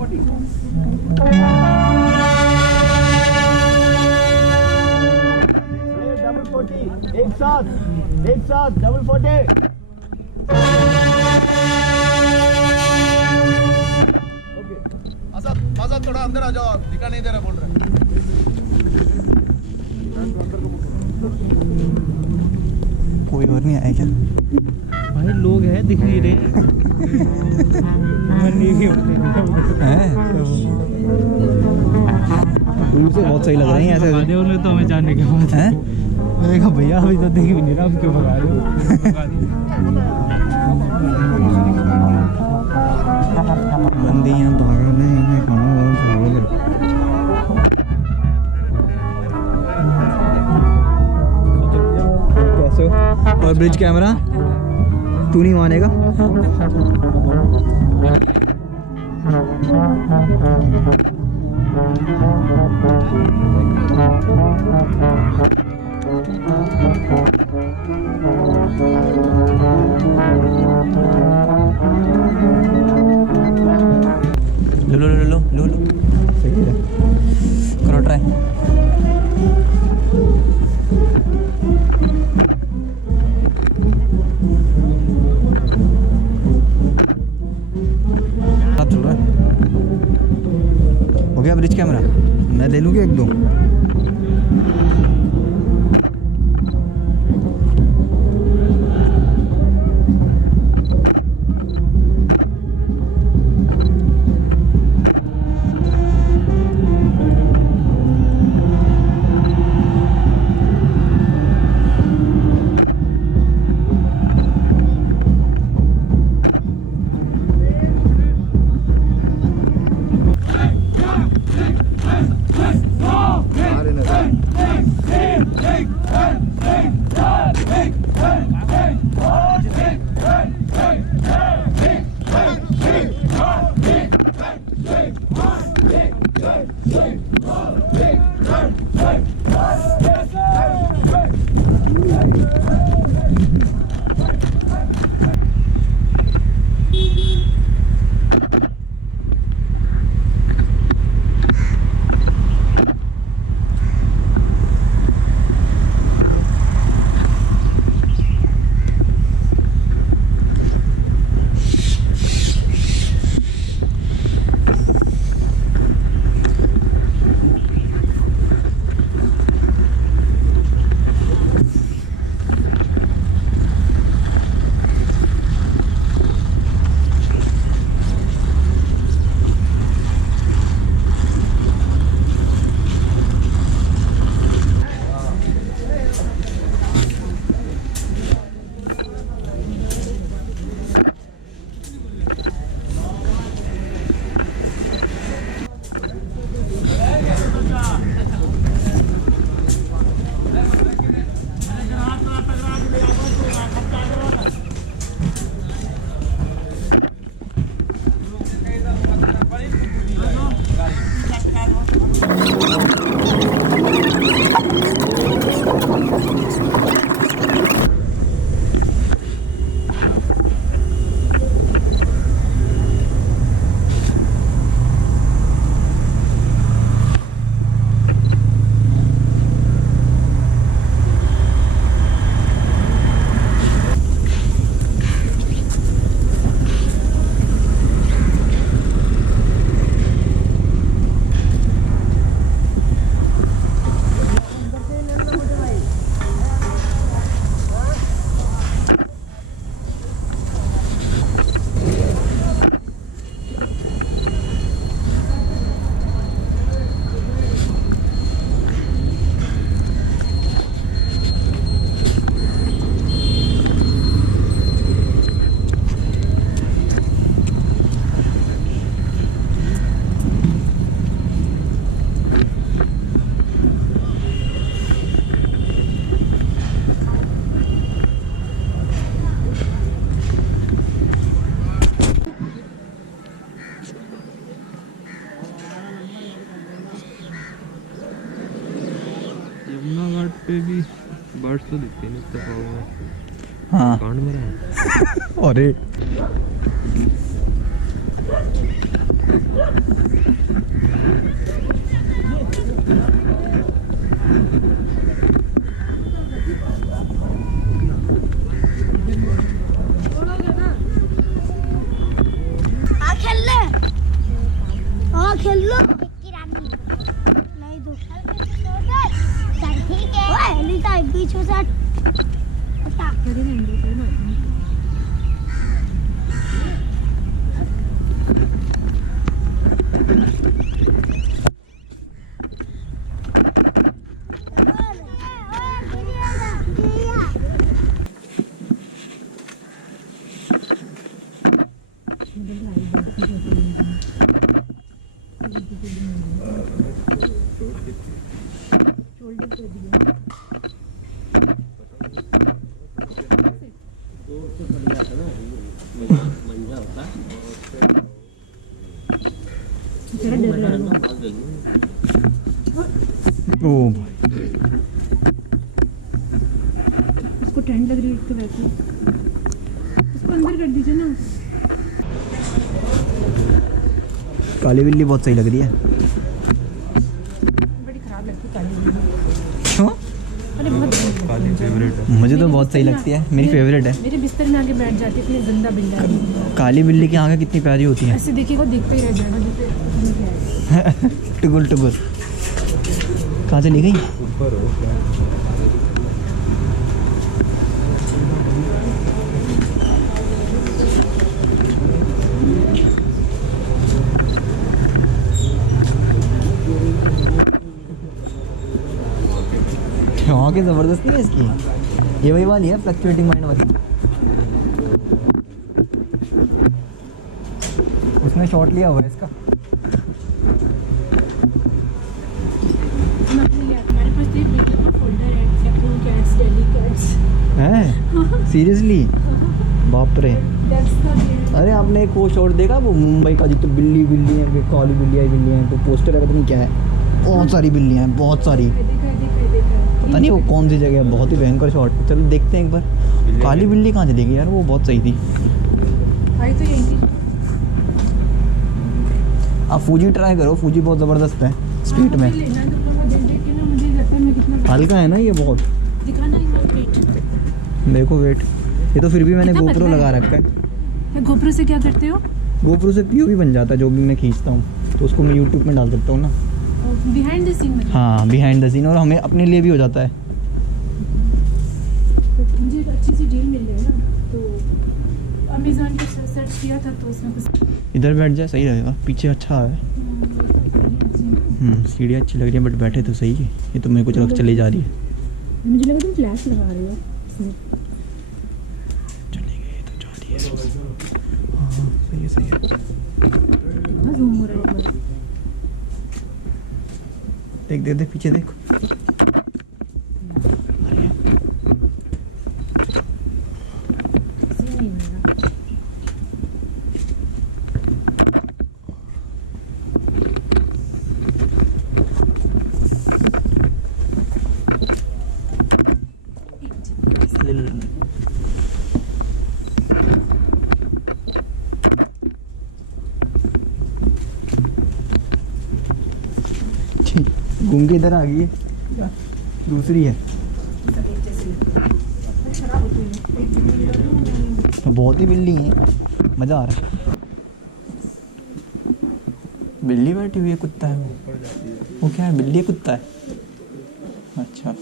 एक साथ डबल 40। आजाद थोड़ा अंदर आ जाओ, दिखा नहीं दे रहा बोल रहे। कोई और नहीं आया क्या? भाई लोग हैं दिख नहीं रहे दूर से बहुत सही लग रहे हैं ऐसे। भगा दे तो हमें जाने के बाद हैं? मैंने कहा भैया अभी तो देख भी नहीं रहा, अब क्यों भगा रहे हो? बंदियां पागल हैं, इन्हें कहाँ पागल है। कैसे हो? और ब्रिज कैमरा तू नहीं मानेगा। लो सही है, करो ट्राई। चल रहा है, हो गया ब्रिज कैमरा। मैं ले लूँगी एक दो। पे भी बर्ड्स तो दिखते नहीं इतने पाव में। हाँ कांड में रहा अरे जुआ खेल लो नहीं दो ठीक है लीता एक बीच में से ओ उसको ठंड लग रही है तो वैसे उसको अंदर कर दीजिए ना। काली बिल्ली बहुत सही लग रही है। बड़ी खराब लगती है काली बिल्ली। क्यों? अरे बहुत काली फेवरेट है। मुझे तो बहुत सही लगती है, मेरी फेवरेट है। मेरे बिस्तर में आके बैठ जाती है, इतनी गंदा बिल्ला है। काली बिल्ली की आंखें कितनी प्यारी होती हैं। ऐसे देखिएगा देखते ही रह जाएगा जैसे टुगुल टुगुल। कहाँ चली गई? ऊपर हो हाँ की ज़बरदस्ती है इसकी। ये वही वाली है फ्लक्चुएटिंग माइंड वाली। उसने शॉट लिया हुआ है इसका। हमारे पास तो एक फोल्डर है टेक्नो कैट्स डेली कैट्स हैं? सीरियसली? बाप रे। अरे आपने एक वो शॉट देखा वो मुंबई का, जितने बिल्ली बिल्ली हैं, काली बिल्ली है, बिल्ली हैं, तो पोस्टर है, पता नहीं क्या है, बहुत सारी बिल्लियाँ हैं, बहुत सारी। पता नहीं वो कौन सी जगह है, बहुत ही भयंकर शॉट। चलो देखते हैं एक बार। काली बिल्ली कहाँ चली गई यार, वो बहुत सही थी। भाई तो यही थी। आप फूजी ट्राई करो, फूजी बहुत ज़बरदस्त है स्ट्रीट में। हल्का है ना ये बहुत। दिखाना वेट। देखो वेट, ये तो फिर भी मैंने कितना गोप्रो पतला है? लगा रखा है। गोप्रो से क्या करते हो? गोप्रो से POV बन जाता है, जो भी मैं खींचता हूँ तो उसको मैं यूट्यूब में डाल सकता हूँ ना। बिहाइंड द सीन में। हाँ बिहाइंड द सीन, और हमें अपने लिए भी हो जाता है। तो मुझे एक अच्छी सी डील मिल गई ना, तो अमेज़न पे सर्च किया था तो उसमें कुछ इधर बैठ जाए सही रहेगा, पीछे अच्छा है। सीढ़ियाँ अच्छी लग रही है, बट बैठे तो सही है। ये तो मेरे को चलो चली जा रही है। मुझे लगा तुम फ्लैश लगा रहे हो। चली गई तो जा रही है। हाँ सही है सही है। हाँ जूम हो रहा है बस। देख देख देख पीछे देख। सीन नहीं मिल रहा। ले ले ले। घूम के इधर आ गई है, दूसरी है। बहुत ही बिल्ली है, मज़ा आ रहा है। बिल्ली बैठी हुई है, कुत्ता है वो क्या है? बिल्ली है कुत्ता है? अच्छा